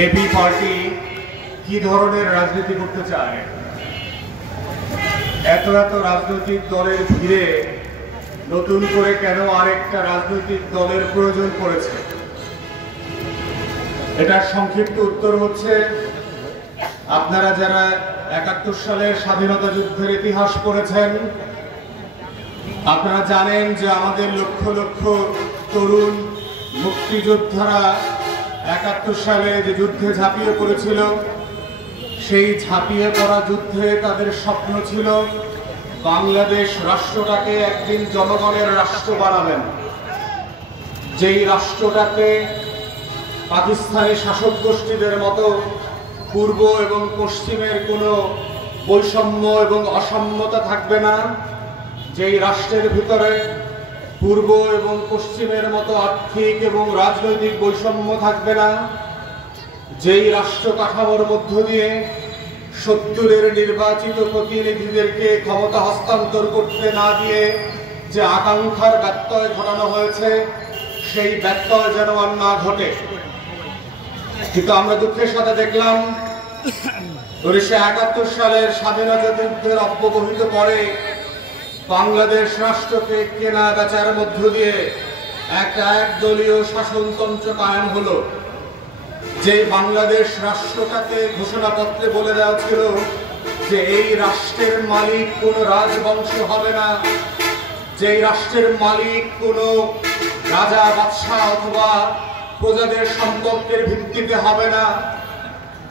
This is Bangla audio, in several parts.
এবি পার্টি কি ধরনের রাজনীতি করতে চায়? এত এত রাজনৈতিক দলের ভিড়ে নতুন করে কেন আরেকটা রাজনৈতিক দলের প্রয়োজন পড়েছে? এটার সংক্ষিপ্ত উত্তর হচ্ছে, আপনারা যারা ৭১ সালের স্বাধীনতা যুদ্ধের ইতিহাস পড়েছেন, আপনারা জানেন যে আমাদের লক্ষ লক্ষ তরুণ মুক্তিযোদ্ধারা ৭১ সালে যে যুদ্ধে ঝাঁপিয়ে পড়েছিল, সেই ঝাঁপিয়ে পড়া যুদ্ধে তাদের স্বপ্ন ছিল বাংলাদেশ রাষ্ট্রটাকে একদিন জনগণের রাষ্ট্র বানাবেন, যেই রাষ্ট্রটাকে পাকিস্তানি শাসক গোষ্ঠীদের মতো পূর্ব এবং পশ্চিমের কোনো বৈষম্য এবং অসাম্যতা থাকবে না, যেই রাষ্ট্রের ভিতরে পূর্ব এবং পশ্চিমের মতো আর্থিক এবং রাজনৈতিক বৈষম্য থাকবে না, যেই রাষ্ট্র কাঠামোর মধ্য দিয়ে ৭০-এর নির্বাচিত প্রতিনিধিদেরকে ক্ষমতা হস্তান্তর করতে না দিয়ে যে আকাঙ্ক্ষার ব্যত্যয় ঘটানো হয়েছে, সেই ব্যত্যয় যেন আর না ঘটে। কিন্তু আমরা দুঃখের সাথে দেখলাম ১৯৭১ সালের স্বাধীনতা যুদ্ধের অব্যবহিত পরে বাংলাদেশ রাষ্ট্রকে কেনা বেচার মধ্য দিয়ে একটা একদলীয় শাসনতন্ত্র কায়েম হলো। যে বাংলাদেশ রাষ্ট্রটাকে ঘোষণাপত্রে বলে দেওয়া ছিল যে এই রাষ্ট্রের মালিক কোন রাজবংশ হবে না, যেই রাষ্ট্রের মালিক কোন রাজা বাদশাহ অথবা প্রজাদের সম্পর্কের ভিত্তিতে হবে না,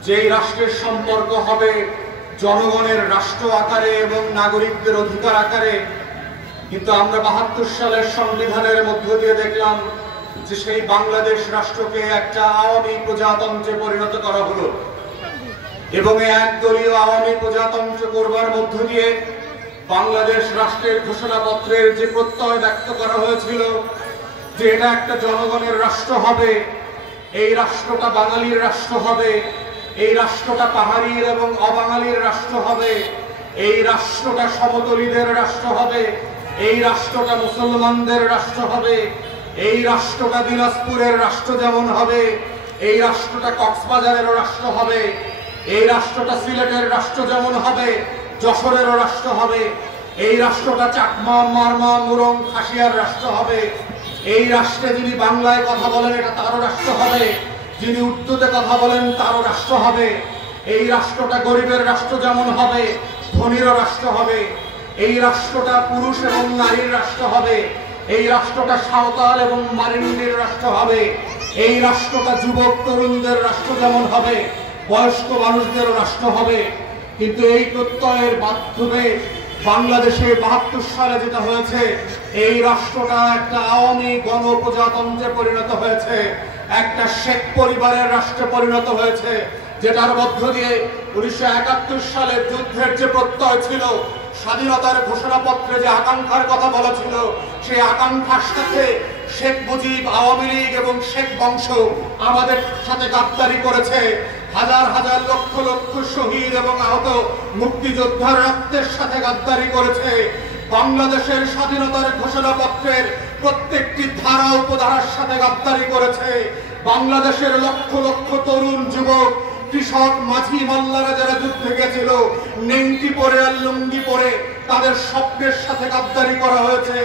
যেই রাষ্ট্রের সম্পর্ক হবে জনগণের রাষ্ট্র আকারে এবং নাগরিকদের অধিকার আকারে। কিন্তু আমরা ৭২ সালের সংবিধানের মধ্য দিয়ে দেখলাম যে সেই বাংলাদেশ রাষ্ট্রকে একটা আওয়ামী প্রজাতন্ত্রে পরিণত করা হলো, এবং এই একদলীয় আওয়ামী প্রজাতন্ত্র করবার মধ্য দিয়ে বাংলাদেশ রাষ্ট্রের ঘোষণাপত্রের যে প্রত্যয় ব্যক্ত করা হয়েছিল যে এটা একটা জনগণের রাষ্ট্র হবে, এই রাষ্ট্রটা বাঙালির রাষ্ট্র হবে, এই রাষ্ট্রটা পাহাড়ির এবং অবাঙালির রাষ্ট্র হবে, এই রাষ্ট্রটা সমতলীদের রাষ্ট্র হবে, এই রাষ্ট্রটা মুসলমানদের রাষ্ট্র হবে, এই রাষ্ট্রটা দিনাজপুরের রাষ্ট্র যেমন হবে, এই রাষ্ট্রটা কক্সবাজারেরও রাষ্ট্র হবে, এই রাষ্ট্রটা সিলেটের রাষ্ট্র যেমন হবে, যশোরেরও রাষ্ট্র হবে, এই রাষ্ট্রটা চাকমা, মারমা, মুরং, খাসিয়ার রাষ্ট্র হবে, এই রাষ্ট্রে যিনি বাংলায় কথা বলেন এটা তারও রাষ্ট্র হবে, যিনি উর্দুতে কথা বলেন তারও রাষ্ট্র হবে, এই রাষ্ট্রটা গরিবের রাষ্ট্র যেমন হবে, ধনীরও রাষ্ট্র হবে, এই রাষ্ট্রটা পুরুষ এবং নারীর রাষ্ট্র হবে, এই রাষ্ট্রটা সাঁওতাল এবং মারিন্ডির রাষ্ট্র হবে, এই রাষ্ট্রটা যুবক তরুণদের রাষ্ট্র যেমন হবে, বয়স্ক মানুষদেরও রাষ্ট্র হবে। কিন্তু এই প্রত্যয়ের মাধ্যমে বাংলাদেশে ৭২ সালে যেটা হয়েছে, এই রাষ্ট্রটা একটা আওয়ামী গণপ্রজাতন্ত্রে পরিণত হয়েছে, একটা শেখ পরিবারের রাষ্ট্রে পরিণত হয়েছে, যেটার মধ্য দিয়ে ১৯৭১ সালের যুদ্ধের যে প্রত্যয় ছিল, স্বাধীনতার ঘোষণাপত্রে যে আকাঙ্ক্ষার কথা বলা ছিল, সেই আকাঙ্ক্ষার সাথে শেখ মুজিব, আওয়ামী লীগ এবং শেখ বংশ আমাদের সাথে গাদ্দারি করেছে। হাজার হাজার লক্ষ লক্ষ শহীদ এবং আহত মুক্তিযোদ্ধার রক্তের সাথে গাদ্দারি করেছে। বাংলাদেশের স্বাধীনতার ঘোষণাপত্রের প্রত্যেকটি ধারা উপধারার সাথে গাদ্দারি করেছে। বাংলাদেশের লক্ষ লক্ষ তরুণ যুবক, কৃষক, মাঝি, মাল্লারা যারা যুদ্ধে গেছিল, নেংটি পরে আর লুঙ্গি পরে তাদের স্বপ্নের সাথে গাদ্দারি করা হয়েছে।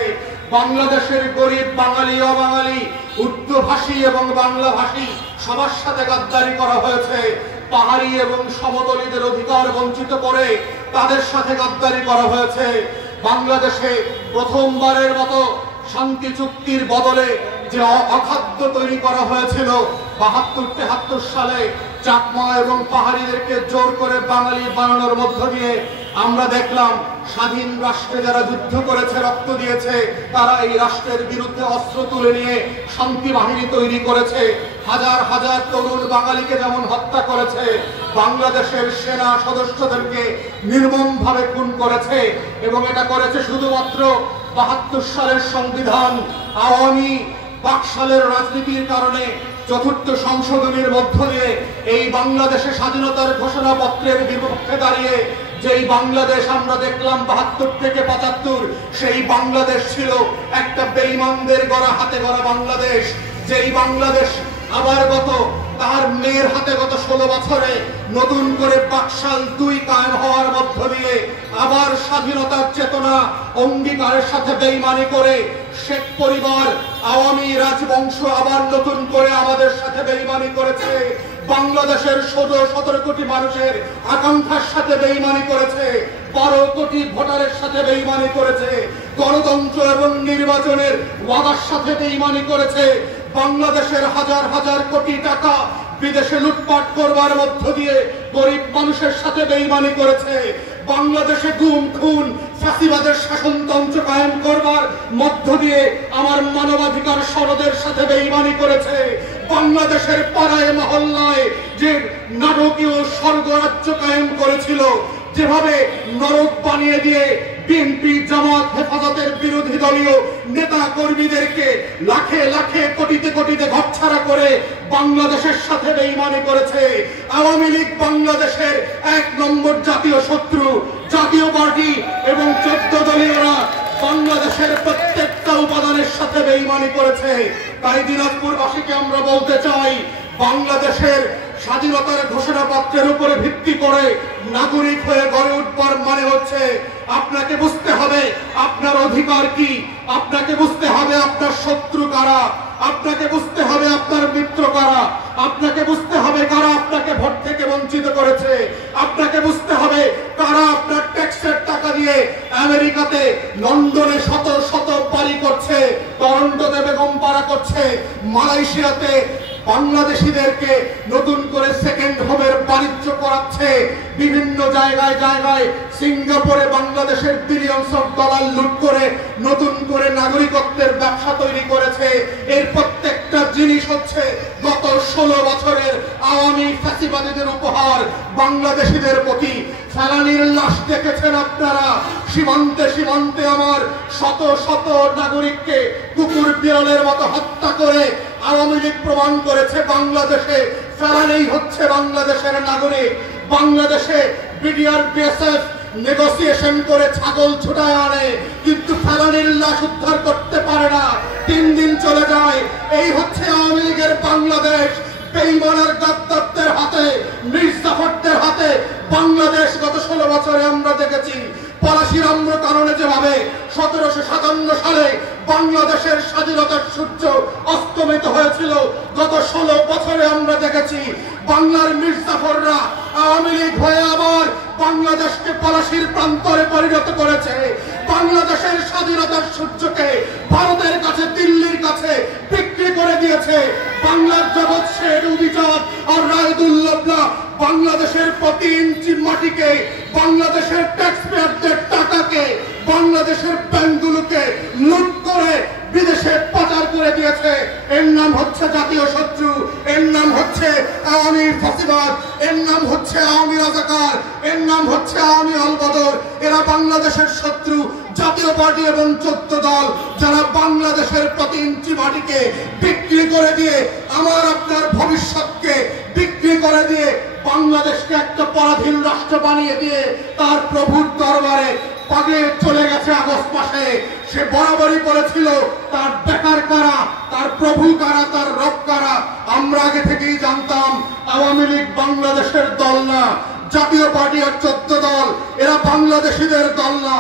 বাংলাদেশের গরিব বাঙালি, অবাঙালি, উর্দুভাষী এবং বাংলা ভাষী সবার সাথে গাদ্দারি করা হয়েছে। পাহাড়ি এবং সমতলীদের অধিকার বঞ্চিত করে তাদের সাথে গাদ্দারি করা হয়েছে। বাংলাদেশে প্রথমবারের মতো শান্তি চুক্তির বদলে যে অখাদ্য তৈরি করা হয়েছিল ৭২-৭৩ সালে, চাকমা এবং পাহাড়িদেরকে জোর করে বাঙালি বানানোর মধ্য দিয়ে আমরা দেখলাম স্বাধীন রাষ্ট্রে যারা যুদ্ধ করেছে, রক্ত দিয়েছে, তারা এই রাষ্ট্রের বিরুদ্ধে অস্ত্র তুলে নিয়ে শান্তি বাহিনী তৈরি করেছে। হাজার হাজার তরুণ বাঙালিকে যেমন হত্যা করেছে, বাংলাদেশের সেনা সদস্যদেরকে নির্মমভাবে খুন করেছে, এবং এটা করেছে শুধুমাত্র ৭২ সালের সংবিধান আওয়ামী বাকশালের রাজনীতির কারণে। চতুর্থ সংশোধনীর মধ্য দিয়ে এই বাংলাদেশে স্বাধীনতার ঘোষণাপত্রের বিপক্ষে দাঁড়িয়ে যেই বাংলাদেশ আমরা দেখলাম ৭২ থেকে ৭৫, সেই বাংলাদেশ ছিল একটা বেঈমানদের গড়া, হাতে গড়া বাংলাদেশ। যেই বাংলাদেশ আবার গত তার মেয়ের হাতে গত 16 বছরে নতুন করে বাকশাল 2 কায়েম হওয়ার মধ্য দিয়ে আবার স্বাধীনতার চেতনা অঙ্গীকারের সাথে বেইমানি করে শেখ পরিবার আওয়ামী রাজবংশ আবার নতুন করে আমাদের সাথে বেইমানি করেছে। বাংলাদেশের 17 কোটি মানুষের আকাঙ্ক্ষার সাথে বেইমানি করেছে, 12 কোটি ভোটারের সাথে বেইমানি করেছে, গণতন্ত্র এবং নির্বাচনের ওয়াদার সাথে বেইমানি করেছে। বাংলাদেশের হাজার হাজার কোটি টাকা বিদেশে লুটপাট করবার মধ্য দিয়ে গরিব মানুষের সাথে বেইমানি করেছে। বাংলাদেশে গুম খুন ফ্যাসিবাদের শাসনতন্ত্র কায়েম করবার মধ্য দিয়ে আমার মানবাধিকার সনদের সাথে বেইমানি করেছে। বাংলাদেশের পাড়ায় মহল্লায় যে নাটকীয় স্বর্গরাজ্য কায়েম করেছিল, যেভাবে নরক বানিয়ে দিয়ে বিএনপি জামাত হেফাজতের বিরোধী দলীয় নেতা কর্মীদেরকে লাখে লাখে কোটিতে কোটিতে ঘরছাড়া করে বাংলাদেশের সাথে বেইমানি করেছে। আওয়ামী লীগ বাংলাদেশের 1 নম্বর জাতীয় শত্রু। জাতীয় পার্টি এবং 14 দলীয়রা বাংলাদেশের প্রত্যেকটা উপাদানের সাথে বেইমানি করেছে। তাই দিনাজপুরবাসীকে আমরা বলতে চাই, বাংলাদেশের স্বাধীনতার ঘোষণাপত্রের উপরে ভিত্তি করে নাগরিক হয়ে গড়ে উঠবার মানে হচ্ছে আপনাকে বুঝতে হবে আপনার অধিকার কি, আপনাকে বুঝতে হবে আপনার শত্রু কারা, আপনাকে বুঝতে হবে আপনার মিত্র কারা, আপনাকে বুঝতে হবে কারা আপনাকে ভোট থেকে বঞ্চিত করেছে, আপনাকে বুঝতে হবে কারা আপনার ট্যাক্সের টাকা দিয়ে আমেরিকাতে লন্ডনে শত শত বাড়ি করছে, টরন্টোতে বেগমপাড়া করছে, মালয়েশিয়াতে বাংলাদেশিদেরকে নতুন করে সেকেন্ড হোমের বাণিজ্য করাচ্ছে, বিভিন্ন জায়গায় জায়গায় সিঙ্গাপুরে বাংলাদেশের বিলিয়নস অফ ডলার লুট করে নতুন করে নাগরিকত্বের ব্যবসা তৈরি করেছে। এর প্রত্যেকটা জিনিস হচ্ছে গত 16 বছরের আওয়ামী ফ্যাসিবাদীদের উপহার বাংলাদেশিদের প্রতি। ফেলানির লাশ দেখেছেন আপনারা, সীমান্তে সীমান্তে আমার শত শত নাগরিককে কুকুর বিড়ালের মতো হত্যা করে আওয়ামী লীগ প্রমাণ করেছে বাংলাদেশে ফেলানি হচ্ছে বাংলাদেশের নাগরিক। বাংলাদেশে বিডিআর বিএসএফ নেগোসিয়েশন করে ছাগল ছুটায় আনে, কিন্তু ফেলানির লাশ উদ্ধার করতে পারে না। 3 দিন চলে যায়। এই হচ্ছে আওয়ামী লীগের বাংলাদেশ। বেঈমানের গাদ্দারদের হাতে, মির্জাফরদের হাতে বাংলাদেশ গত 16 বছরে আমরা দেখেছি। পলাশির আম্র কারণে যেভাবে 1757 সালে বাংলাদেশের স্বাধীনতার সূর্য অস্তমিত হয়েছিল, গত 16 বছরে আমরা দেখেছি বাংলার মির্জাফররা আওয়ামী লীগ হয়ে আবার বাংলাদেশকে পলাশির প্রান্তরে পরিণত করেছে। বাংলাদেশের স্বাধীনতার সূর্যকে ভারতের কাছে, দিল্লির কাছে বিক্রি করে দিয়েছে। বাংলার জগৎ শেঠ অভিজাত আর রায়দুল্লাহ বাংলাদেশের প্রতি ইঞ্চি মাটিকে, বাংলাদেশের ট্যাক্স পেয়ারদের টাকাকে, বাংলাদেশের ব্যাংকগুলোকে লুট করে বিদেশে পাচার করে দিয়েছে। এর নাম হচ্ছে জাতীয় শত্রু, এর নাম হচ্ছে আওয়ামী ফ্যাসিবাদ, এর নাম হচ্ছে আওয়ামী রাজাকার, এর নাম হচ্ছে আওয়ামী অলবদর। এরা বাংলাদেশের শত্রু। জাতীয় পার্টি এবং 14 দল যারা বাংলাদেশের প্রতি ইঞ্চি মাটিকে বিক্রি করে দিয়ে, আমার আপনার ভবিষ্যৎকে বিক্রি করে দিয়ে, বাংলাদেশকে একটা পরাধীন রাষ্ট্র বানিয়ে দিয়ে তার প্রভুর দরবারে পাগে চলে গেছে আগস্ট মাসে। সে বরাবরই বলেছিল তার বেকার কারা, তার প্রভু কারা, তার রব কারা। আমরা আগে থেকেই জানতাম আওয়ামী লীগ বাংলাদেশের দল না, জাতীয় পার্টি আর 14 দল এরা বাংলাদেশিদের দল না।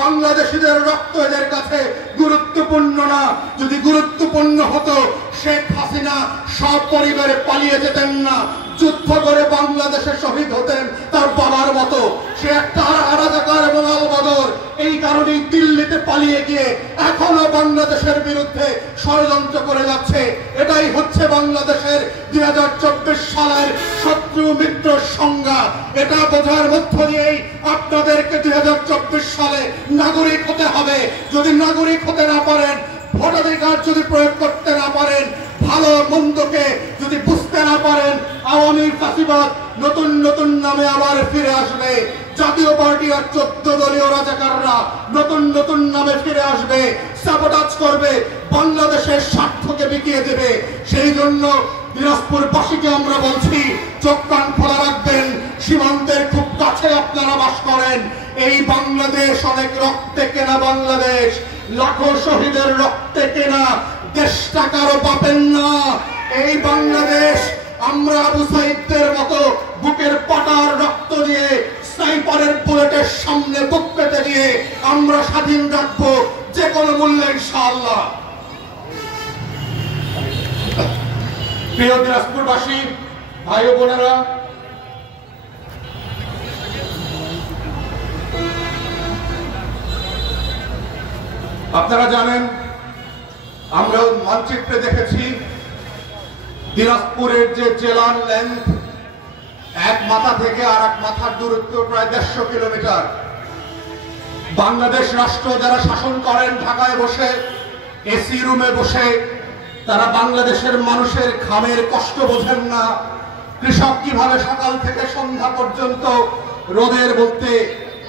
বাংলাদেশিদের রক্ত এদের কাছে গুরুত্বপূর্ণ না। যদি গুরুত্বপূর্ণ হতো শেখ হাসিনা সব পরিবারে পালিয়ে যেতেন না, যুদ্ধ করে বাংলাদেশে শহীদ হতেন তার বাবার মতো। সে একটা রাজাকার এবং আলবদর। এই কারণেই দিল্লিতে পালিয়ে গিয়ে এখনো বাংলাদেশের বিরুদ্ধে ষড়যন্ত্র করে যাচ্ছে। এটাই হচ্ছে বাংলাদেশের 2024 সালের শত্রু মিত্র সংজ্ঞা। এটা বোঝার মধ্য দিয়েই আপনাদেরকে 2024 সালে নাগরিক হতে হবে। যদি নাগরিক হতে না পারেন, ভোটাধিকার যদি প্রয়োগ করতে না পারেন, ভালো মন্দকে যদি বুঝতে না পারেন, আওয়ামী ফ্যাসিবাদ নতুন নতুন নামে আবার ফিরে আসবে। জাতীয় পার্টি আর 14 দলীয় রাজাকাররা নতুন নতুন নামে ফিরে আসবে, সাবোটাজ করবে, বাংলাদেশের স্বার্থকে বিকিয়ে দেবে। সেই জন্য দিনাজপুরবাসীকে আমরা বলছি, চোখ কান খোলা রাখবেন। সীমান্তের খুব কাছে আপনারা বাস করেন। এই বাংলাদেশ অনেক রক্তে কেনা বাংলাদেশ, লাখো শহীদের রক্তে কেনা দেশটা কারো পাবেন না। এই বাংলাদেশ আমরা আবু সাইদের মতো বুকের পাটার রক্ত দিয়ে স্নাইপারের বুলেটের সামনে বুক পেতে দিয়ে আমরা স্বাধীন রাখবো যে কোনো মূল্যে ইনশাআল্লাহ। প্রিয় দিনাজপুরবাসী ভাই ও বোনেরা, আপনারা জানেন আমরা মানচিত্রে দেখেছি দিনাজপুরের যে জেলার লেন্থ এক মাথা থেকে আর এক মাথার দূরত্ব প্রায় 150 কিলোমিটার। বাংলাদেশ রাষ্ট্র যারা শাসন করেন ঢাকায় বসে এসি রুমে বসে, তারা বাংলাদেশের মানুষের ঘামের কষ্ট বোঝেন না। কৃষক কিভাবে সকাল থেকে সন্ধ্যা পর্যন্ত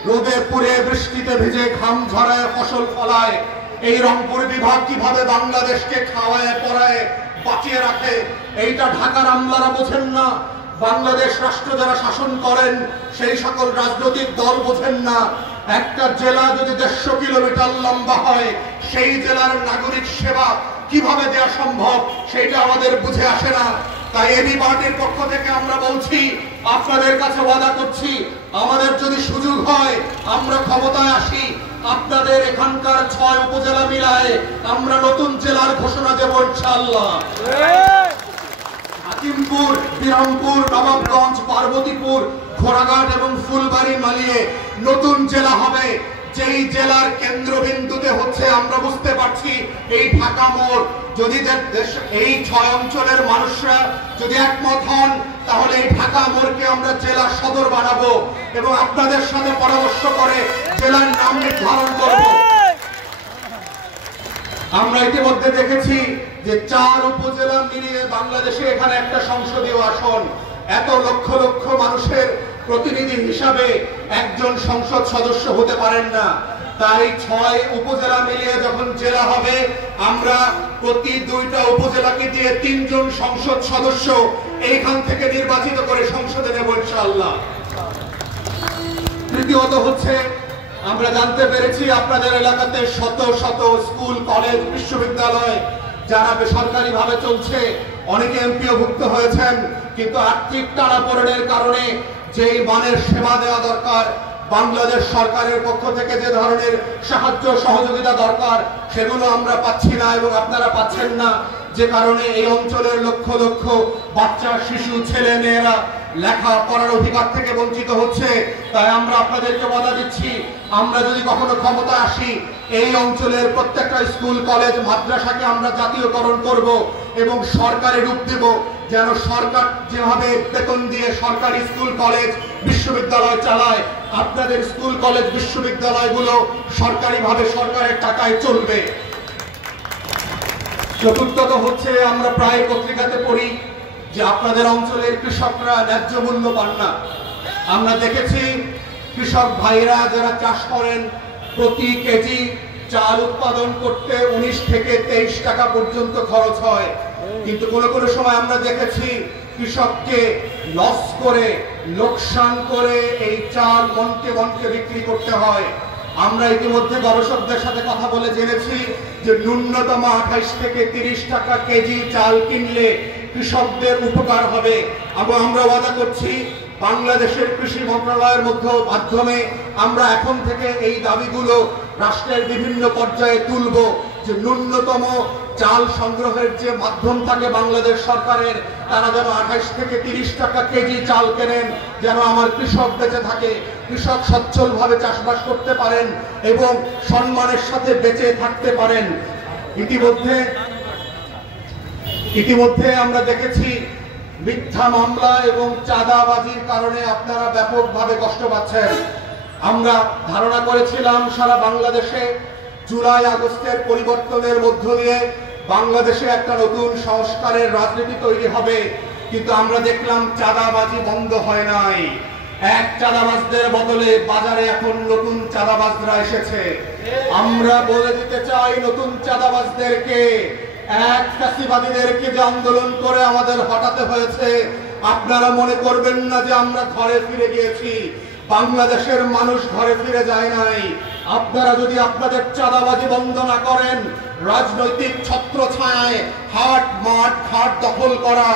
রোদে পুড়ে বৃষ্টিতে ভিজে ঘাম ঝরায় ফসল ফলায়, এই রংপুর বিভাগ কিভাবে বাংলাদেশকে খাওয়ায় পড়ায় বাঁচিয়ে রাখে, এইটা ঢাকার আমলারা বোঝেন না। বাংলাদেশ রাষ্ট্র যারা শাসন করেন সেই সকল রাজনৈতিক দল বোঝেন না। একটা জেলা যদি 150 কিলোমিটার লম্বা হয়, সেই জেলার নাগরিক সেবা কিভাবে দেওয়া সম্ভব সেটা আমাদের বুঝে আসে না। তাই এবি পার্টির পক্ষ থেকে আমরা বলছি, আপনাদের কাছে ওয়াদা করছি, আমাদের যদি সুযোগ হয় আমরা ক্ষমতায় আসি, আপনাদের এখানকার 6 উপজেলা মিলায় আমরা নতুন জেলার ঘোষণা দেব ইনশাআল্লাহ। হাকিমপুর, বিরামপুর, নবাবগঞ্জ, পার্বতীপুর, ঘোড়াঘাট এবং ফুলবাড়ি মালিয়ে নতুন জেলা হবে, যেই জেলার কেন্দ্রবিন্দুতে হচ্ছে আমরা বুঝতে পারছি এই ঢাকা মোড়। যদি এই 6 অঞ্চলের মানুষরা যদি একমত হন, তাহলে এই ঢাকা মোড়কে আমরা জেলা সদর বানাবো এবং আপনাদের সাথে পরামর্শ করে জেলার নাম নির্ধারণ করব। আমরা ইতিমধ্যে দেখেছি যে 4 উপজেলা মিলিয়ে বাংলাদেশে এখানে একটা সংসদীয় আসন। এত লক্ষ লক্ষ মানুষের প্রতিনিধি হিসাবে একজন সংসদ সদস্য হতে পারেন না। তাই 6 উপজেলা মিলিয়ে যখন জেলা হবে, আমরা প্রতি 2টা উপজেলাকে দিয়ে 3 জন সংসদ সদস্য এইখান থেকে নির্বাচিত করে সংসদে নেব ইনশাআল্লাহ। তৃতীয়ত হচ্ছে, আমরা জানতে পেরেছি আপনাদের এলাকাতে শত শত স্কুল, কলেজ, বিশ্ববিদ্যালয় যারা বেসরকারি ভাবে চলছে, অনেকে এমপিওভুক্ত হয়েছেন, কিন্তু আর্থিক টানাপোড়েনের কারণে যেই মানের সেবা দেওয়া দরকার, বাংলাদেশ সরকারের পক্ষ থেকে যে ধরনের সাহায্য সহযোগিতা দরকার, সেগুলো আমরা পাচ্ছি না এবং আপনারা পাচ্ছেন না, যে কারণে এই অঞ্চলের লক্ষ লক্ষ বাচ্চা, শিশু, ছেলে মেয়েরা লেখা পড়ার অধিকার থেকে বঞ্চিত হচ্ছে। তাই আমরা আপনাদেরকে ওয়াদা দিচ্ছি, আমরা যদি কখনো ক্ষমতা আসি, এই অঞ্চলের প্রত্যেকটা স্কুল, কলেজ, মাদ্রাসাকে আমরা জাতীয়করণ করব এবং সরকারি রূপ দেব, যেন সরকার যেভাবে বেতন দিয়ে সরকারি স্কুল, কলেজ, বিশ্ববিদ্যালয় চালায়, আপনাদের স্কুল, কলেজ, বিশ্ববিদ্যালয়গুলো সরকারিভাবে সরকারের টাকায় চলবে। চতুর্থত হচ্ছে, আমরা প্রায় পত্রিকাতে পড়ি যে আপনাদের অঞ্চলের কৃষকরা ন্যায্য মূল্য পান না। আমরা দেখেছি কৃষক ভাইরা যারা চাষ করেন, প্রতি কেজি চাল উৎপাদন করতে 19 থেকে 23 টাকা পর্যন্ত খরচ হয়, কিন্তু কোনো কোনো সময় আমরা দেখেছি কৃষককে লস করে, লোকসান করে এই চাল মনকে মনকে বিক্রি করতে হয়। আমরা ইতিমধ্যে গবেষকদের সাথে কথা বলে জেনেছি যে ন্যূনতম 28 থেকে 30 টাকা কেজি চাল কিনলে কৃষকদের উপকার হবে। এবং আমরা ওয়াদা করছি, বাংলাদেশের কৃষি মন্ত্রণালয়ের মাধ্যমে আমরা এখন থেকে এই দাবিগুলো রাষ্ট্রের বিভিন্ন পর্যায়ে তুলব, যে ন্যূনতম চাল সংগ্রহের যে মাধ্যম থাকে বাংলাদেশ সরকারের, তারা যেন 28 থেকে 30 টাকা কেজি চাল কেনেন, যেন আমার কৃষক বেঁচে থাকে, কৃষক সচ্ছলভাবে চাষবাস করতে পারেন এবং সম্মানের সাথে বেঁচে থাকতে পারেন। ইতিমধ্যে আমরা দেখেছি মিথ্যা মামলা এবং চাঁদাবাজির কারণে আপনারা ব্যাপকভাবে কষ্ট পাচ্ছেন। আমরা ধারণা করেছিলাম সারা বাংলাদেশে জুলাই আগস্টের পরিবর্তনের মধ্য দিয়ে বাংলাদেশে একটা নতুন সংস্কারের রাজনীতি তৈরি হবে, কিন্তু আমরা দেখলাম চাঁদাবাজি বন্ধ হয় নাই। এক চাঁদাবাজদের বদলে বাজারে এখন নতুন চাঁদাবাজরা এসেছে। আমরা বলে দিতে চাই নতুন চাঁদাবাজদেরকে, এক ফ্যাসিবাদীদেরকে যে আন্দোলন করে আমাদের হটাতে হয়েছে, আপনারা মনে করবেন না যে আমরা ঘরে ফিরে গিয়েছি। বাংলাদেশের মানুষ ঘরে ফিরে যায় নাই। আপনারা যদি আপনাদের চাঁদাবাজি বন্ধ না করেন, রাজনৈতিক ছত্রছায়ায় হাট, মাঠ, ঘাট দখল করা,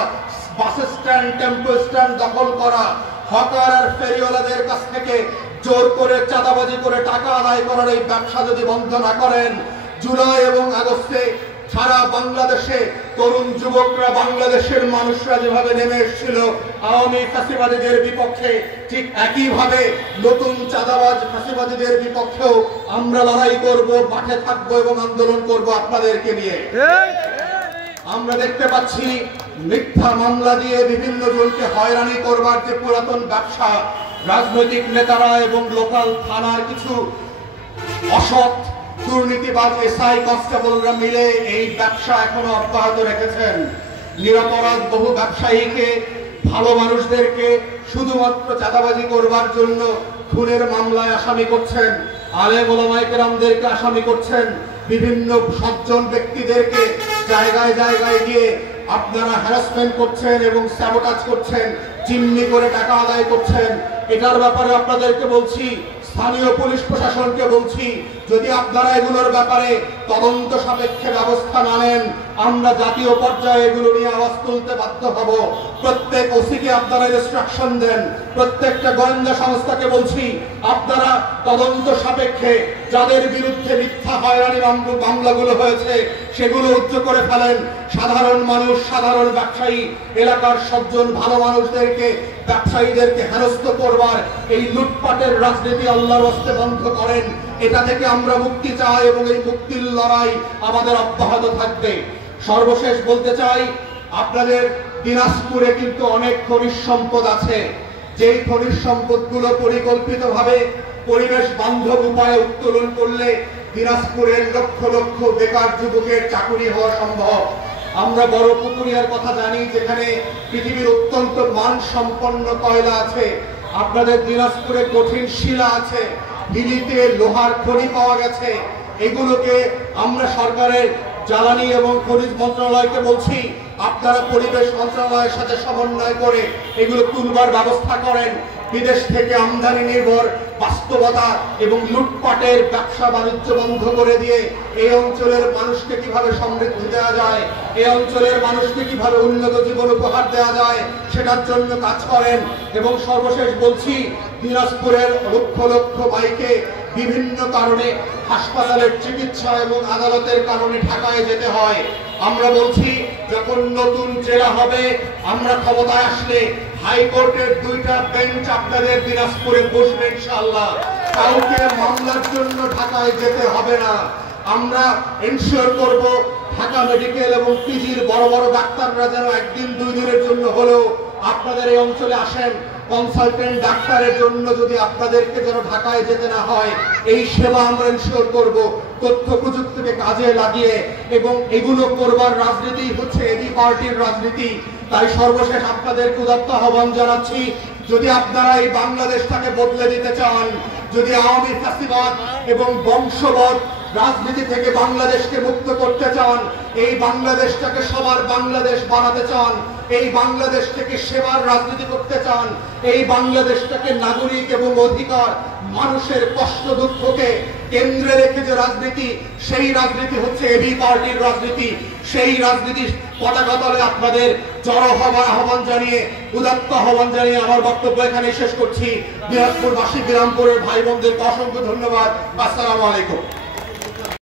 বাস স্ট্যান্ড, টেম্পো স্ট্যান্ড দখল করা, হকার আর ফেরিওয়ালাদের কাছ থেকে জোর করে চাঁদাবাজি করে টাকা আদায় করার এই ব্যবসা যদি বন্ধ না করেন, জুলাই এবং আগস্টে সারা বাংলাদেশে তরুণ যুবকরা, বাংলাদেশের মানুষরা যেভাবে নেমে এসেছিল আওয়ামী ফ্যাসিবাদীদের বিপক্ষে, ঠিক একইভাবে নতুন চাঁদাবাজ ফ্যাসিবাদীদের বিপক্ষেও আমরা লড়াই করব, মাঠে থাকবো এবং আন্দোলন করব আপনাদেরকে নিয়ে। আমরা দেখতে পাচ্ছি মিথ্যা মামলা দিয়ে বিভিন্ন জনকে হয়রানি করবার যে পুরাতন ব্যবসা, রাজনৈতিক নেতারা এবং লোকাল থানার কিছু অসৎ দুর্নীতিবাদ এসআই কনস্টেবলরা মিলে এই ব্যবসা এখনো অব্যাহত রেখেছেন। নিরপরাধ বহু ব্যবসায়ীকে, ভালো মানুষদেরকে শুধুমাত্র চাঁদাবাজি করবার জন্য খুনের মামলায় আসামি করছেন, আলেম ওলামায়ে কেরামদেরকে আসামি করছেন, বিভিন্ন সজ্জন ব্যক্তিদেরকে জায়গায় জায়গায় গিয়ে আপনারা হ্যারাসমেন্ট করছেন এবং স্যাবোটাজ করছেন, জিম্মি করে টাকা আদায় করছেন। এটার ব্যাপারে আপনাদেরকে বলছি, স্থানীয় পুলিশ প্রশাসনকে বলছি, যদি আপনারা এগুলোর ব্যাপারে তদন্ত সাপেক্ষে ব্যবস্থা না নেন, আমরা জাতীয় পর্যায়ে এগুলো নিয়ে আওয়াজ তুলতে বাধ্য হব। প্রত্যেক ওসিকে আপনারা ইনস্ট্রাকশন দেন, প্রত্যেকটা গোয়েন্দা সংস্থাকে বলছি, আপনারা তদন্ত সাপেক্ষে যাদের বিরুদ্ধে মিথ্যা হয়রানি মামলাগুলো হয়েছে সেগুলো উচ্চ করে ফেলেন। সাধারণ মানুষ, সাধারণ ব্যবসায়ী, এলাকার সজ্জন ভালো মানুষদেরকে, ব্যবসায়ীদেরকে হেনস্থ করবার এই লুটপাটের রাজনীতি আল্লাহর হস্তে বন্ধ করেন। এটা থেকে আমরা মুক্তি চাই এবং এই মুক্তির লড়াই আমাদের অব্যাহত থাকবে। সর্বশেষ বলতে চাই, আপনাদের দিনাজপুরে কিন্তু অনেক খনিজ সম্পদ আছে, যেই খনিজ সম্পদগুলো পরিকল্পিতভাবে পরিবেশ বান্ধব উপায়ে উত্তোলন করলে দিনাজপুরের লক্ষ লক্ষ বেকার যুবকের চাকরি হওয়া সম্ভব। আমরা বড় পুকুরিয়ার কথা জানি, যেখানে পৃথিবীর অত্যন্ত মানসম্পন্ন কয়লা আছে। আপনাদের দিনাজপুরে কঠিন শিলা আছে, হিলিতে লোহার খনি পাওয়া গেছে। এগুলোকে আমরা সরকারের জ্বালানি এবং খনিজ মন্ত্রণালয়কে বলছি, আপনারা পরিবেশ মন্ত্রণালয়ের সাথে সমন্বয় করে এগুলো তুলবার ব্যবস্থা করেন। বিদেশ থেকে আমদানি নির্ভর বাস্তবতা এবং লুটপাটের ব্যবসা বাণিজ্য বন্ধ করে দিয়ে এই অঞ্চলের মানুষকে কিভাবে সমৃদ্ধি দেওয়া যায়, এই অঞ্চলের মানুষকে কিভাবে উন্নত জীবন উপহার দেওয়া যায়, সেটার জন্য কাজ করেন। এবং সর্বশেষ বলছি, দিনাজপুরের লক্ষ লক্ষ ভাইকে বিভিন্ন কারণে হাসপাতালের চিকিৎসা এবং আদালতের কারণে ঢাকায় যেতে হয়। আমরা বলছি, যখন নতুন জেলা হবে, আমরা ক্ষমতায় আসলে হাইকোর্টের 2টা বেঞ্চ আপনাদের দিনাজপুরে বসবে ইনশাআল্লাহ। কাউকে মামলার জন্য ঢাকায় যেতে হবে না। আমরা এনশিওর করব ঢাকা মেডিকেল এবং পিজির বড় বড় ডাক্তাররা যেন একদিন 2 দিনের জন্য হলেও আপনাদের এই অঞ্চলে আসেন। কনসালটেন্ট ডাক্তারের জন্য যদি আপনাদেরকে যেন ঢাকায় যেতে না হয়, এই সেবা আমরা এনশিওর করব তথ্য প্রযুক্তিকে কাজে লাগিয়ে। এবং এগুলো করবার রাজনীতি হচ্ছে এবি পার্টির রাজনীতি। তাই সর্বশেষ আপনাদেরকে উদাত্ত আহ্বান জানাচ্ছি, যদি আপনারা এই বাংলাদেশটাকে বদলে দিতে চান, যদি আওয়ামী ফ্যাসিবাদ এবং বংশগত রাজনীতি থেকে বাংলাদেশকে মুক্ত করতে চান, এই বাংলাদেশটাকে সবার বাংলাদেশ বানাতে চান, এই বাংলাদেশ থেকে সেবার রাজনীতি করতে চান, এই বাংলাদেশটাকে নাগরিক এবং অধিকার, মানুষের কষ্ট দুঃখকে কেন্দ্রে রেখে যে রাজনীতি, সেই রাজনীতি হচ্ছে এবি পার্টির রাজনীতি। সেই রাজনীতির পতাকা তলে আপনাদের জড়ো হবার আহ্বান জানিয়ে, উদাত্ত আহ্বান জানিয়ে আমার বক্তব্য এখানে শেষ করছি। দিনাজপুরবাসী, বিরামপুরের ভাই বোনদেরকে অসংখ্য ধন্যবাদ। আসসালামু আলাইকুম।